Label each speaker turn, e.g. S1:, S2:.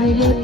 S1: അവരെ